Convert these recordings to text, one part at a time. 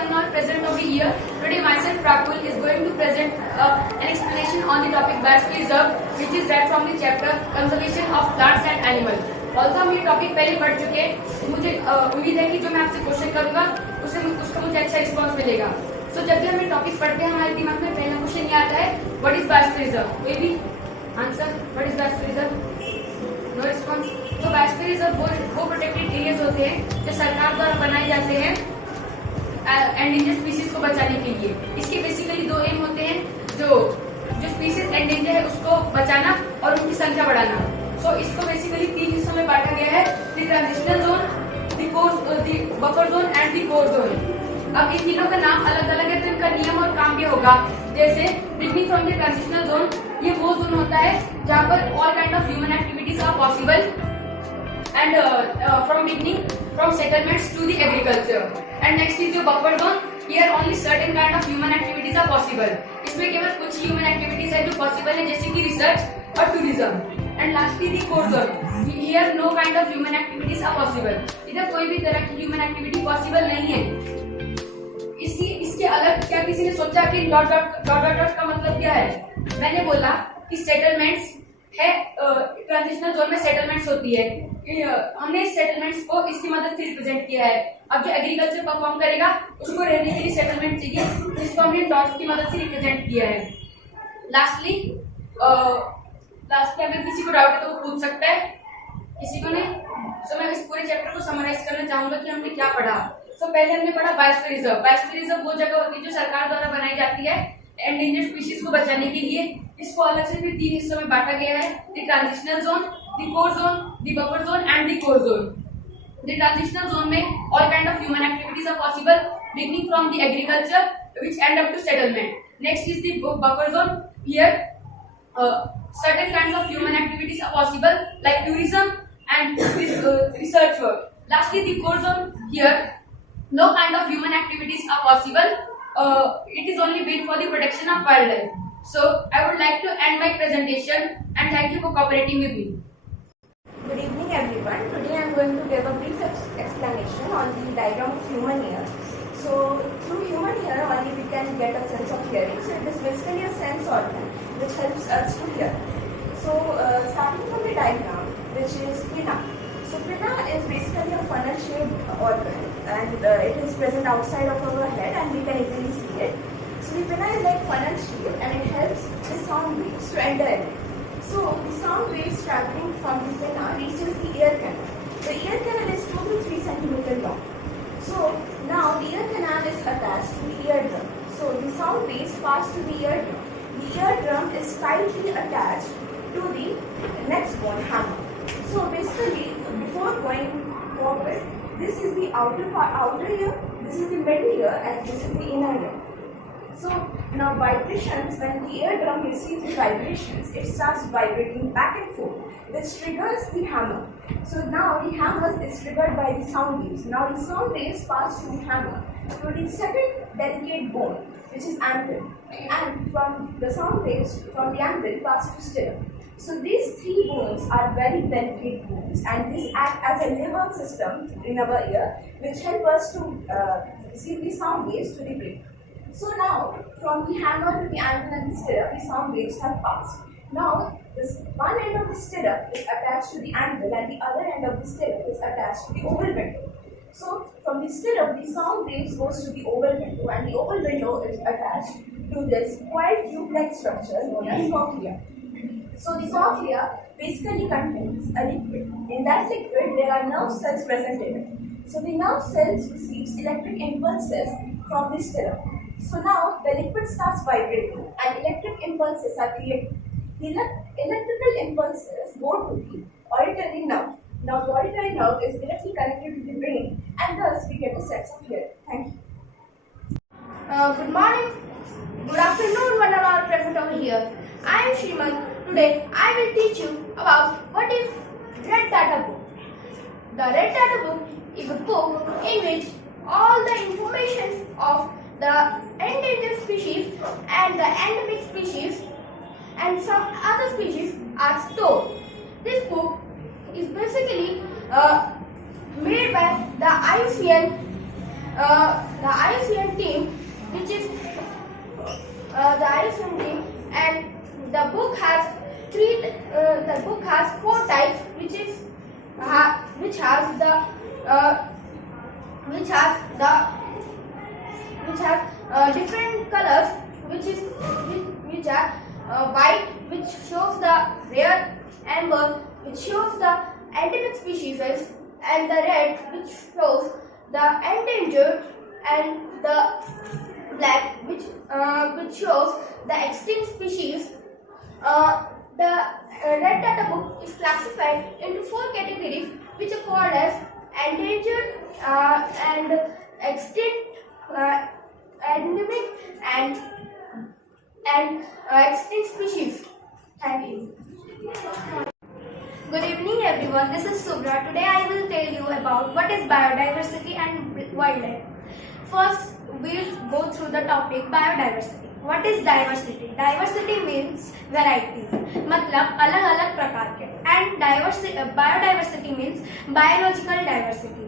one and all present over here. Today myself Prakul is going to present an explanation on the topic biosphere reserve, which is read from the chapter conservation of plants and animals. Also हम ये topic पहले पढ़ चुके हैं, मुझे उम्मीद है कि जो मैं आपसे क्वेश्चन करूंगा उसका मुझे अच्छा रिस्पॉन्स मिलेगा। सो जब भी हम ये टॉपिक पढ़ते हैं हमारे दिमाग में पहला क्वेश्चन ये आता है, व्हाट इज बायोस्फीयर रिजर्व? कोई भी answer? What is biosphere reserve? No response. तो बायोस्फीयर रिजर्व वो प्रोटेक्टेड एरियाज होते हैं जो सरकार द्वारा बनाए जाते हैं एंडेंजर्ड स्पीशीज को बचाने के लिए। इसके बेसिकली दो एम होते हैं, जो स्पीशीज एंडेंजर है उसको बचाना और उनकी संख्या बढ़ाना। सो इसको बेसिकली तीन हिस्सों में बांटा गया है, the transitional zone, the buffer zone and the core zone. अब इन तीनों का नाम अलग अलग है तो इनका नियम और काम भी होगा। जैसे beginning from the transitional zone, ये वो जोन होता है जहाँ पर all kind of human activities are possible and from beginning from settlements to the agriculture. And next is your buffer zone. Here only certain kind of human activities are possible. इसमें केवल कुछ human activities है जो possible है, जैसे कि research और tourism. And lastly the core zone. Here no kind of human activities are possible. इधर कोई भी तरह की human activity possible नहीं है। इसके अलग क्या किसी ने सोचा कि dot dot dot dot dot का मतलब क्या है? मैंने बोला कि सेटलमेंट्स है, ट्रांजिशनल जोन में सेटलमेंट्स होती है। हमने सेटलमेंट्स को इसकी मदद से रिप्रेजेंट किया है। अब जो एग्रीकल्चर परफॉर्म करेगा उसको रहने के लिए सेटलमेंट चाहिए, जिसको हमने डॉट्स की मदद से रिप्रेजेंट किया है। लास्टली अगर किसी को डाउट है तो वो पूछ सकता है, किसी को नहीं। सो मैं इस पूरे चैप्टर को समराइज करना चाहूंगा कि हमने क्या पढ़ा। सो पहले हमने पढ़ा बायोस्फीयर रिजर्व। बायोस्फीयर रिजर्व वो जगह होती है जो सरकार द्वारा बनाई जाती है एंडेंजर्ड स्पीशीज को बचाने के लिए। इसको अलग से फिर तीन हिस्सों में बांटा गया है, the transitional zone, the core zone, the buffer zone and the core zone. The transitional zone में all kind of human activities are possible beginning from the agriculture which end up to settlement. Next is the buffer zone. Here certain kinds of human activities are possible like tourism and research work. Lastly the core zone. Here no kind of human activities are possible. It is only built for the protection of wildlife. So I would like to end my presentation and thank you for cooperating with me. Good evening everyone. Today I am going to give a brief explanation on the diagram of human ear. So through human ear only we can get a sense of hearing. So it is basically a sense organ which helps us to hear. So starting from the diagram, which is pinna. So pinna is basically a funnel shaped organ and it is present outside of our head and we can easily see it. So the pinna is like funnel shape and it helps the sound waves to enter it. So the sound waves traveling from the pinna reaches the ear canal. The ear canal is 2 to 3 centimeters long. So now the ear canal is attached to the eardrum. So the sound waves pass to the eardrum. The eardrum is tightly attached to the next bone, hammer. So basically, before going forward, this is the outer ear, this is the middle ear, and this is the inner ear. So now vibrations, when the eardrum receives the vibrations, it starts vibrating back and forth, which triggers the hammer. So now the hammer is triggered by the sound waves. Now the sound waves pass to the hammer to the second delicate bone, which is anvil, and from the sound waves from the anvil pass to stirrup. So these three bones are very delicate bones, and these act as a lever system in our ear, which help us to receive the sound waves to the brain. So now, from the hammer to the anvil and the stirrup, the sound waves have passed. Now, this one end of the stirrup is attached to the anvil, and the other end of the stirrup is attached to the oval window. So, from the stirrup, the sound waves goes to the oval window, and the oval window is attached to this quite tube-like structure known as cochlea. So, the cochlea basically contains a liquid. In that liquid, there are nerve cells present in it. So, the nerve cells receives electric impulses from the stirrup. So, now the liquid starts vibrating, and electric impulses are created. The electrical impulses go to the auditory nerve. Now, the auditory nerve is directly connected to the brain, and thus we get a sense of hearing. Thank you. Good morning, good afternoon, one and all present over here. I am Shriman. Today, I will teach you about what is Red Data Book. The Red Data Book is a book in which all the information of the endangered species and the endemic species and some other species are stored. This book is basically made by the IUCN the IUCN team, which is the IUCN team, and the book has four types, which has different colors, which are white, which shows the rare, amber, which shows the endemic species, and the red, which shows the endangered, and the black, which shows the extinct species. The red data book is classified into four categories, which are called as endangered, and extinct, endemic, and extinct species. Thank you. Good evening everyone, this is Subra. Today I will tell you about what is biodiversity and wildlife. First, we'll go through the topic biodiversity. What is diversity? Diversity means varieties, मतलब अलग अलग प्रकार के. And biodiversity means biological diversity.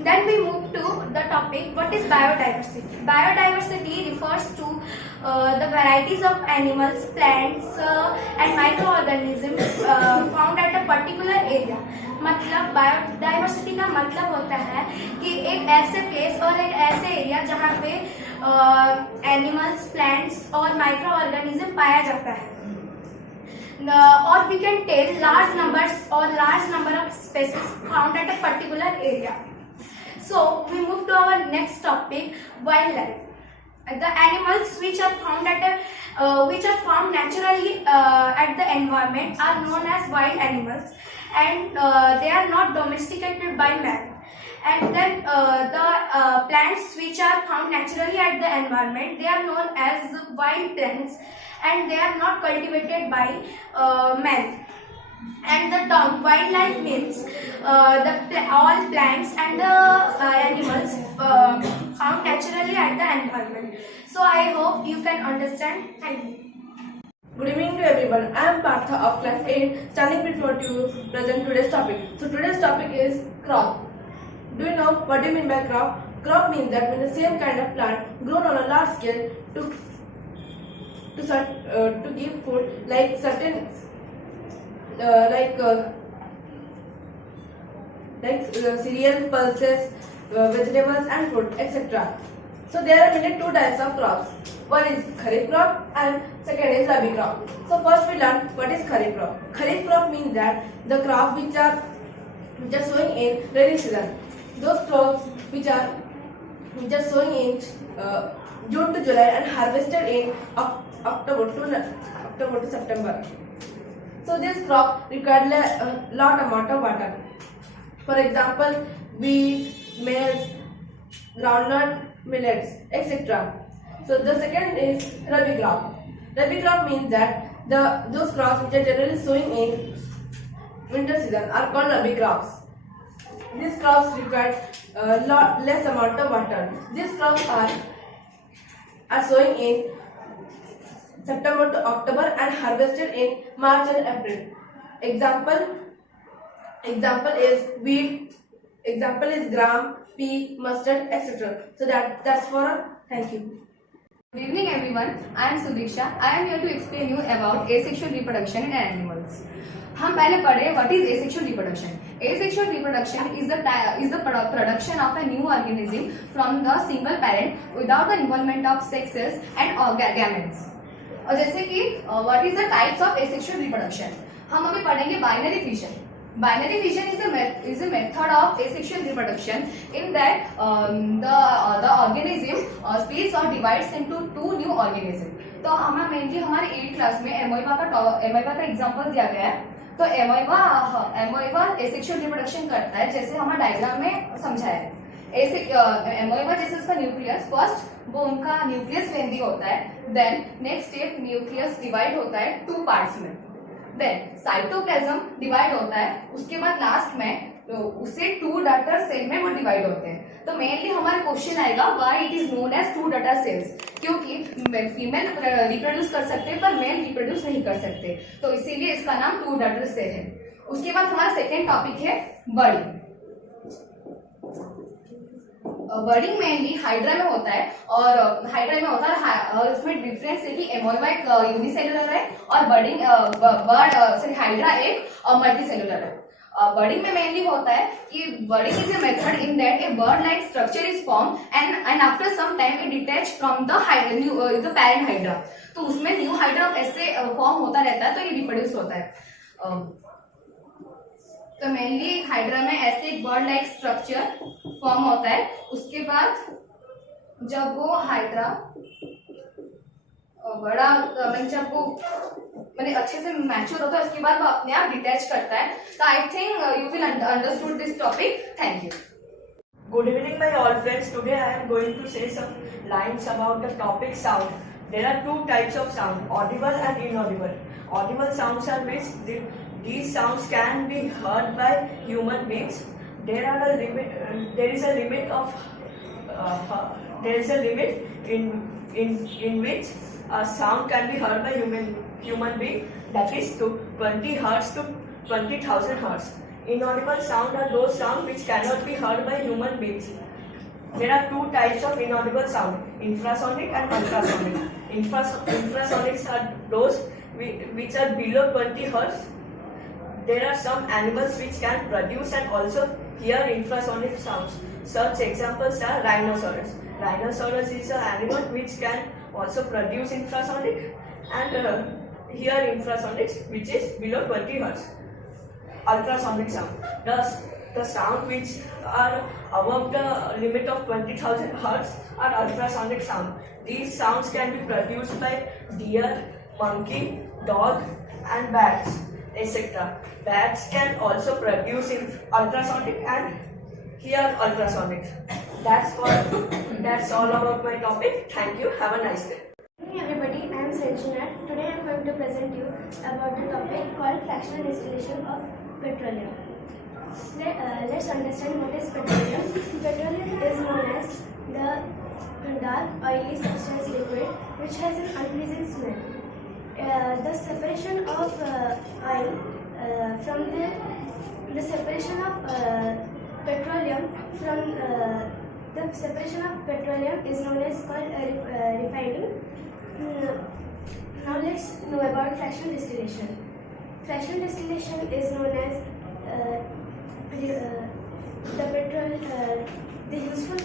Then we move to the topic, what is biodiversity? Biodiversity refers to the varieties of animals, plants and microorganisms found at a particular area. मतलब biodiversity का मतलब होता है कि एक ऐसे प्लेस और एक ऐसे एरिया जहाँ पे एनिमल्स, प्लांट्स और माइक्रो ऑर्गेनिज्म पाया जाता है. Or we can tell large number of species found at a particular area. So we move to our next topic, wildlife. The animals which are found naturally at the environment are known as wild animals, and they are not domesticated by man. And then the plants which are found naturally at the environment, they are known as wild plants, and they are not cultivated by man. And the term wildlife means all plants and the animals found naturally at the environment. So I hope you can understand. Thank you. Good evening to everyone. I am Partha of class 8, standing before you to present today's topic. So today's topic is crop. Do you know what do you mean by crop? Crop means that when the same kind of plant grown on a large scale to give food like certain cereals, pulses, vegetables and fruit, etc. So there are mainly two types of crops. One is kharif crop and second is rabi crop. So first we learn what is kharif crop. Kharif crop means that the crop which are sowing in rainy season. Those crops which are sowing in June to July and harvested in October to September. So this crop required a lot amount of water. For example, wheat, maize, groundnut, millets, etc. So the second is rabi crop. Rabi crop means that those crops which are generally sowing in winter season are called rabi crops. These crops require a lot less amount of water. These crops are sowing in September to October and harvested in March and April. Example is wheat. Example is gram, pea, mustard, etc. So that's for all. Thank you. Good evening everyone, I am Sudiksha. I am here to explain you about asexual reproduction in animals. हम पहले पढ़े what is asexual reproduction. Asexual reproduction is the production of a new organism from the single parent without the involvement of sexes and gametes. और जैसे कि what is the types of asexual reproduction. हम अभी पढ़ेंगे binary fission. Binary fission is a method of asexual reproduction in that the organism splits or divides into two new organisms. तो हमें mainly हमारे 8th class में एमोइबा का example दिया गया है. तो एमोइबा एसेक्सुअल रिप्रोडक्शन करता है जैसे हमारे डायग्राम में समझाया है. एमोइबा जैसे उसका न्यूक्लियस फर्स्ट वो उनका न्यूक्लियस लेंदी होता है. Then next step nucleus divide होता है 2 पार्ट्स में. देन साइटोप्लाज्म डिवाइड होता है. उसके बाद लास्ट में तो उससे 2 डॉटर सेल में वो डिवाइड होते हैं. तो मेनली हमारा क्वेश्चन आएगा why it is known as 2 daughter cells. क्योंकि फीमेल रिप्रोड्यूस कर सकते हैं पर मेल रिप्रोड्यूस नहीं कर सकते, तो इसीलिए इसका नाम 2 डॉटर सेल है. उसके बाद हमारा सेकेंड टॉपिक है बर्डिंग. बर्डिंग मेनली हाइड्रा में होता है और हाइड्रा में होता है और इसमें डिफरेंस है कि एमोइबा एक यूनिसेलुलर है और हाइड्रा एक मल्टीसेलुलर है। बर्डिंग में मेनली होता है कि budding is a method in that a bud like structure is form and after some time it detach from the parent hydra. तो उसमें न्यू हाइड्रा ऐसे फॉर्म होता रहता है तो ये रिप्रोड्यूस होता है। तो मेनली हाइड्रा में ऐसे एक बर्ड लाइक स्ट्रक्चर फॉर्म होता है। उसके बाद जब वो हाइड्रा बड़ा जब वो मैंने अच्छे से मैच्योर होता है उसके बाद वो अपने आप डिटैच करता है। तो I think you will understood this topic. Thank you. Good evening, my all friends. Today I am going to say some lines about the topic sound. There are two types of sound: audible and inaudible. Audible sounds are which these sounds can be heard by human beings. There is a limit in which a sound can be heard by human being, that is to 20 hertz to 20,000 hertz. Inaudible sound are those sounds which cannot be heard by human beings. There are two types of inaudible sound: infrasonic and ultrasonic. Infrasonics are those which are below 20 hertz. There are some animals which can produce and also hear infrasonic sounds. Such examples are rhinoceros. Rhinoceros is an animal which can also produce infrasonic and hear infrasonics, which is below 20 hertz. Ultrasonic sound. The sound which are above the limit of 20,000 hertz are ultrasonic sound. These sounds can be produced by deer, monkey, dog, and bats, etc. Bats can also produce ultrasonic and hear ultrasonic. That's all about my topic. Thank you. Have a nice day. Hey everybody, I am Sanjana. Today I am going to present you about the topic called fractional distillation of petroleum. Let's understand what is petroleum. Petroleum is known as the dark oily substance liquid which has an unpleasant smell. The separation of oil from the separation of petroleum from the separation of petroleum is known as called refining. Now let's know about fractional distillation. Fractional distillation is known as the useful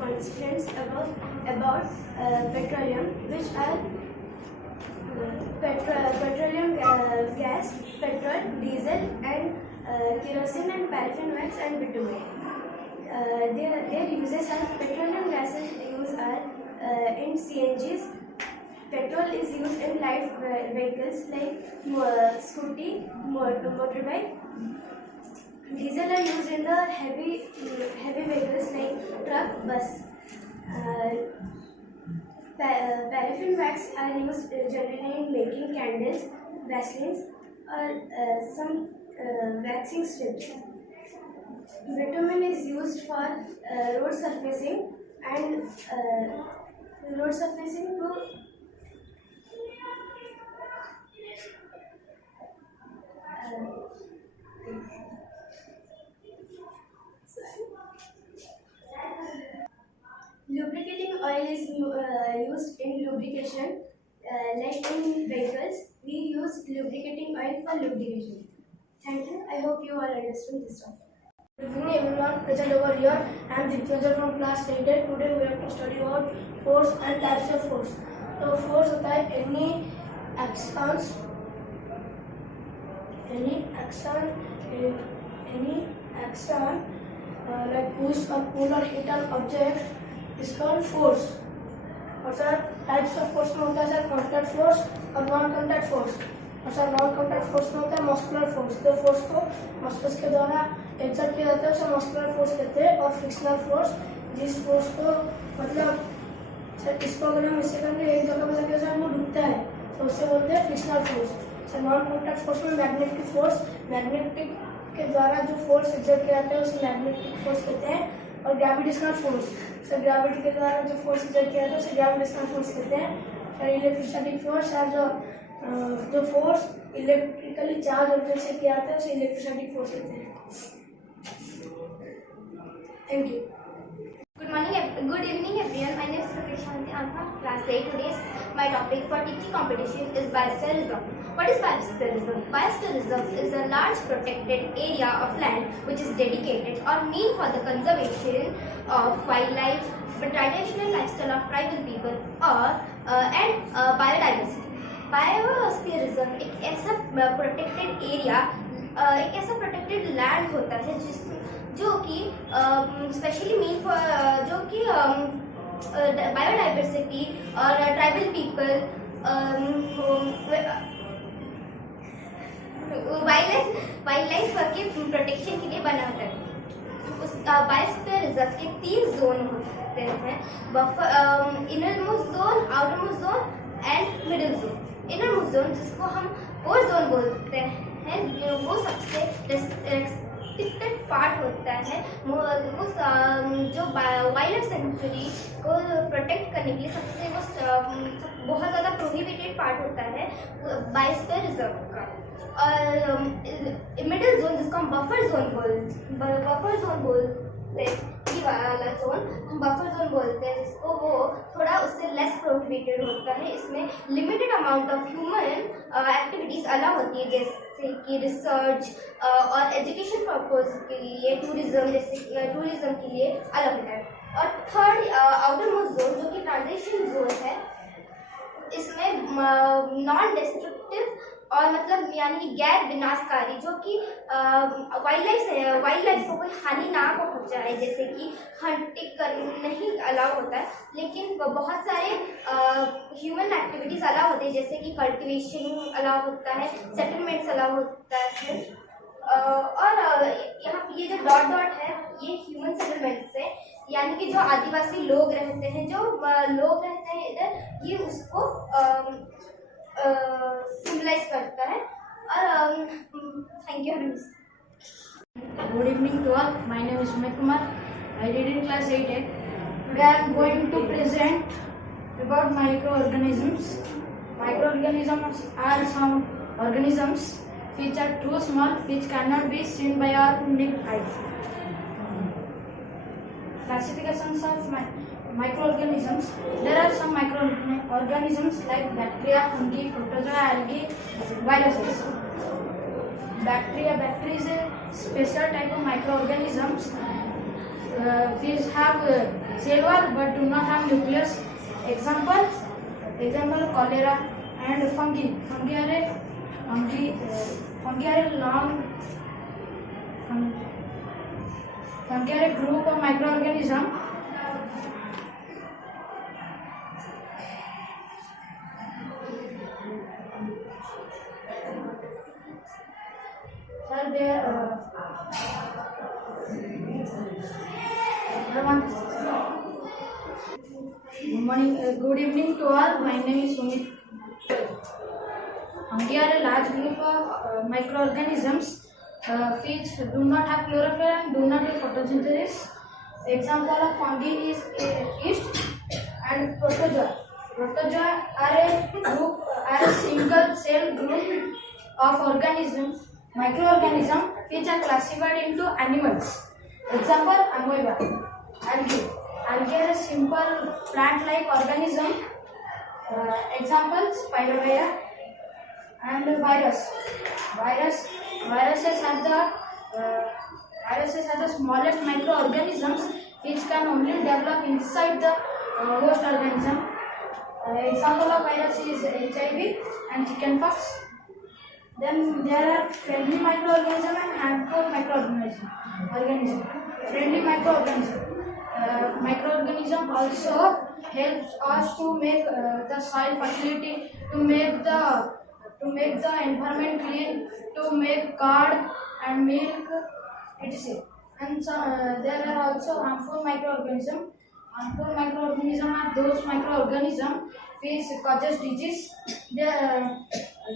constituents about petroleum, which are petroleum gas, petrol, diesel, and kerosene and paraffin wax and bitumen. Their uses are: petroleum gases use are in CNGs. Petrol is used in light vehicles like scooty, motorbike. Diesel are used in the heavy vehicles like truck, bus. Paraffin wax are used generally in making candles, vaselines, or some waxing strips. Bitumen is used for road surfacing and lubricating oil is used in lubrication, like in vehicles. We use lubricating oil for lubrication. Thank you. I hope you all understood this topic. Good evening everyone, present over here. I am Digvijay from class 8. Today we have to study about force and types of force. So force होता है any action like push or pull or hit an object is called force. और sir types of force में होता है sir contact force और non-contact force. और sir non-contact force में होता है muscular force. तो force को muscles के द्वारा एक्सर्ट किया जाता है उसे muscular force कहते हैं. और frictional force जिस force को मतलब सर इसको अगर हम इससे करेंगे एक जगह पे लगे सर वो रुकता है तो उससे बोलते हैं frictional force. Sir non contact force में मैग्नेटिक फोर्स, मैग्नेटिक के द्वारा जो फोर्स एक्सर्ट किया जाता है उसे मैग्नेटिक फोर्स कहते हैं. और ग्रेविटेशनल फोर्स, सर ग्रेविटी के द्वारा जो फोर्स एक्सर्ट किया जाता है उसे ग्रेविटेशनल फोर्स कहते हैं. सर इलेक्ट्रोस्टैटिक फोर्स सर जो फोर्स इलेक्ट्रिकली चार्ज ऑब्जेक्ट से किया जाता है उसे इलेक्ट्रोस्टैटिक फोर्स कहते हैं. Thank you. Good morning Krishanti. I'm from class 8. Today's my topic for teaching competition is biospherism. What is biospherism? Biospherism is a large protected area of land which is dedicated or meant for the conservation of wildlife, the traditional lifestyle of tribal people, or and biodiversity. बायोस्फीयरिज्म एक ऐसा protected area, एक ऐसा protected land होता है जो कि specially mean for जो कि बायोडाइवर्सिटी और ट्राइबल पीपल वाइल्ड लाइफ के प्रोटेक्शन के लिए बना होता है। उस बायोस्फीयर रिजर्व के 3 जोन होते हैं, buffer, innermost zone, outermost zone and middle zone. Innermost zone जिसको हम कोर जोन बोलते हैं, वो सबसे रिस्ट्रिक्टेड पार्ट होता है। वो जो वाइल्ड लाइफ सेंचुरी को प्रोटेक्ट करने के लिए सबसे वो बहुत ज़्यादा प्रोहिबिटेड पार्ट होता है बायोस्फीयर रिजर्व का। और मिडिल जोन जिसको हम बफर जोन बोलते हैं, ये वाला जोन हम बफर जोन बोलते हैं, जिसको वो थोड़ा उससे लेस प्रोहिबिटेड होता है। इसमें limited amount of human activities allow होती है, जैसे कि रिसर्च और एजुकेशन पर्पज के लिए, टूरिज्म के लिए अलग होता है। और थर्ड आउटर मोस्ट जोन जो कि ट्रांजिशन जोन है, इसमें नॉन डिस्ट्रक्टिव और मतलब यानी गैर विनाशकारी, जो कि वाइल्ड लाइफ को कोई हानि ना पहुंचाए, जैसे कि हंटिंग नहीं अलाउ होता है, लेकिन बहुत सारे ह्यूमन एक्टिविटीज अलाउ होते हैं, जैसे कि कल्टीवेशन अलाउ होता है, सेटलमेंट्स अलाउ होता है। और यहाँ पे ये जो डॉट डॉट है, ये ह्यूमन सेटलमेंट्स है, यानी कि जो आदिवासी लोग रहते हैं, लोग रहते हैं इधर, ये उसको सिम्बलाइज करता है। और thank you. Good evening to all. My name is Sumit Kumar. I read in class 8A. Today I am going to present about microorganisms. Microorganisms are some organisms which are too small, which cannot be seen by our naked eyes. Classifications of microorganisms. There are some microorganisms like bacteria, fungi, protozoa, algae, viruses. Bacteria is a special type of microorganisms which have cell wall but do not have nucleus. Example cholera and fungi. Fungi are a group of microorganisms. Sir, they are good evening to all. My name is Sumit. Fungi are a large group of microorganisms which do not have chlorophyll and do not do photosynthesis. Example of fungi is yeast and protozoa. Protozoa are a single cell group of microorganisms which are classified into animals. Example, amoeba. Algae are a simple plant-like organism. Example, Spirogyra. And viruses are the smallest microorganisms which can only develop inside the host organism. Example of virus is HIV and chickenpox. Then there are friendly microorganisms and harmful microorganisms. Friendly microorganism also helps us to make the soil fertility, to make the environment clean, to make curd and milk, etc. And so, there are also harmful microorganisms. Harmful microorganisms are those microorganisms which causes disease.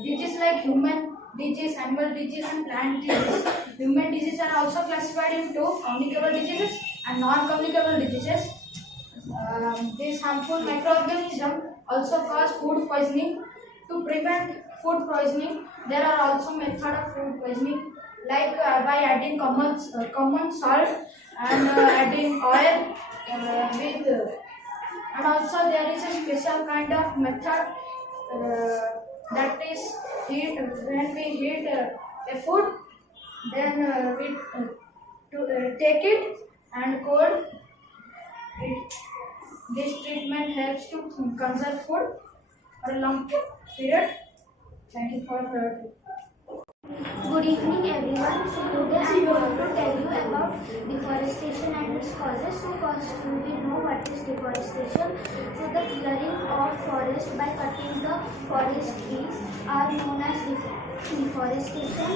Disease like human disease, animal disease and plant disease. Human diseases are also classified into communicable diseases and non-communicable diseases. These harmful microorganisms also cause food poisoning. To prevent food poisoning, there are also methods of food poisoning, like by adding common salt and adding oil and also there is a special kind of method that is heat. When we heat a food, then we take it and cold it. This treatment helps to conserve food for a long period. Thank you for Good evening everyone. So today I am going to tell you about deforestation and its causes. So first you will know what is deforestation. So the clearing of forest by cutting the forest trees are known as deforestation.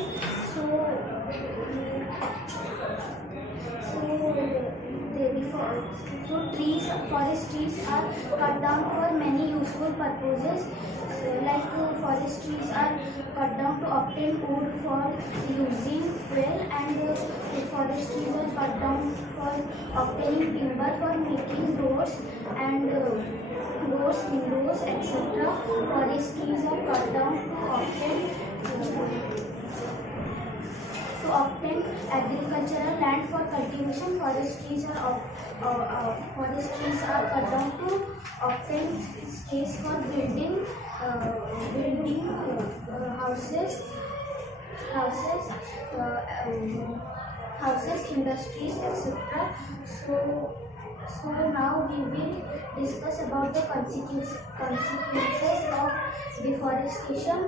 Forest trees are cut down for many useful purposes. Forest trees are cut down to obtain wood for using fuel, and forest trees are cut down for obtaining timber for making doors and windows, etc. Forest trees are cut down to obtain agricultural land for cultivation. Forest trees are cut down to obtain space for building houses, industries, etc. So now we will discuss about the consequences of deforestation.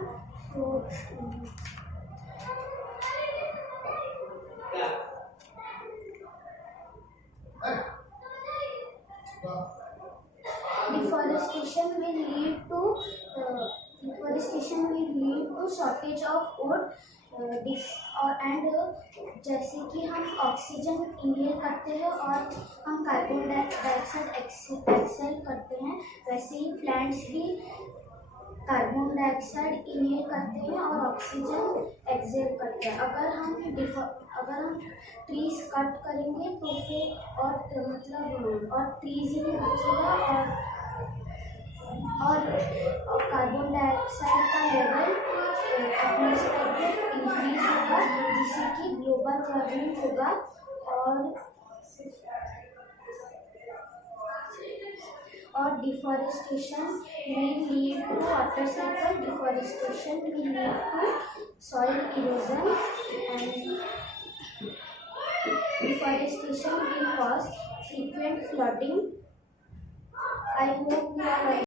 Deforestation will lead to shortage of wood जैसे कि हम oxygen inhale करते हैं और हम carbon dioxide exhale करते हैं, वैसे ही प्लांट्स भी कार्बन डाइऑक्साइड इनहेल करते हैं और ऑक्सीजन एक्सहेल करते हैं. अगर हम ट्रीज कट करेंगे तो फिर और ट्रीज ही नहीं बचेगा और कार्बन डाइऑक्साइड का लेवल एटमॉस्फेयर में इंक्रीज होगा, जिससे कि ग्लोबल वार्मिंग होगा और deforestation will lead to water cycle. Deforestation will lead to soil erosion, and deforestation will cause frequent flooding. I hope you are